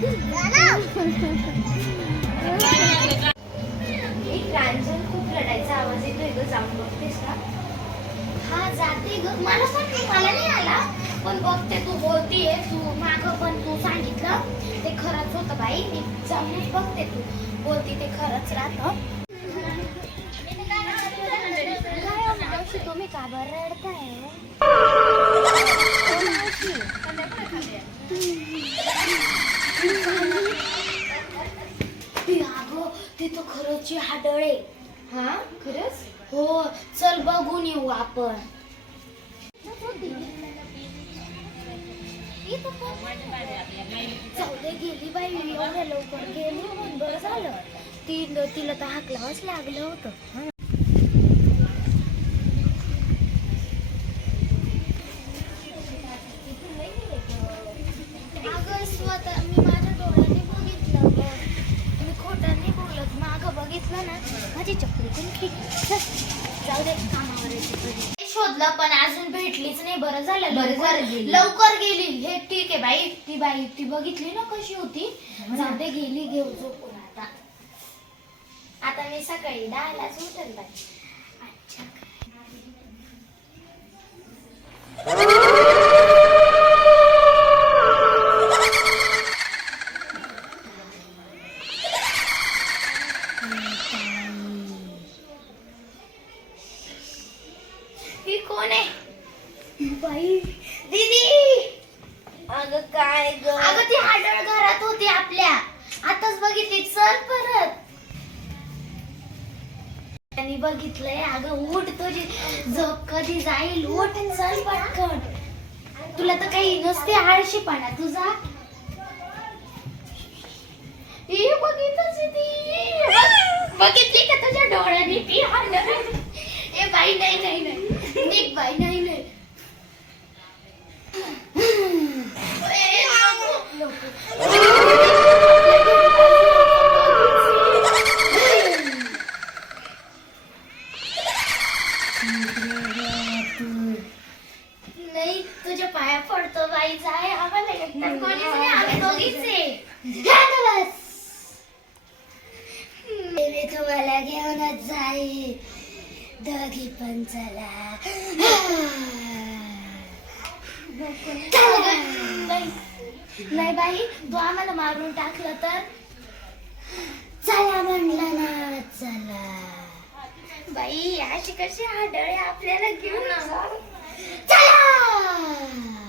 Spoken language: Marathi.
एक प्रांजल खूप रडायचा आवाज येतोय ग जाऊन बघतेस का? हा जाते ग. मला पण मला नाही आला. पण बघते तू बोलतीये तू माग पण तू सांगितलं. ते खरंच होतं बाई. मी जाऊन बघते तू. बोलती ते खरंच राहतं. काय तुम्ही का बरं रडताय ती अगं ते खरंच हाडळे हा? खरंच? हो चल बघून येऊ आपण. जाऊ दे गेली बाई एवढ्या लवकर गेली बरं झालं. ती तिला तर हाकलावंच लागलं होतं. माझी चपली पण ठीक जाऊ दे कामावर येते. शोधलं पण अजून भेटलीच नाही. बरं झालं. बरं लवकर झालं गेली. लवकर गेली हे ठीक आहे बाई. ती बाई ती बघितली ना कशी होती. जाऊ दे गेली घेऊ झोपून आता. आता मी सकाळी दहालाच उठल बाई. अच्छा. ही कोण आहे? बाई दीदी! अगं काय ग? अगं ती हाडळ घरात होती आपल्या. आताच बघितली चल परत. त्यांनी बघितलंय अगं उठ तुझी. झोप कधी जाईल? उठ चल पटकन. तुला तर काही नसते आळशीपणा तुझा? बघितली का तुझ्या डोळ्यांनी? ती हाडळ ए बाई नाही नाही. निघ बाई नाही नाही. नाही पाया पडतो बाई जाय आम्हाला बस। मी तुम्हाला घेऊनच जाईल दोघी पण चला. नाही बाई तू आम्हाला मारून टाकलं तर? चला म्हणलं ना चला. बाई अशी कशी आढळे आपल्याला घेऊन. चला!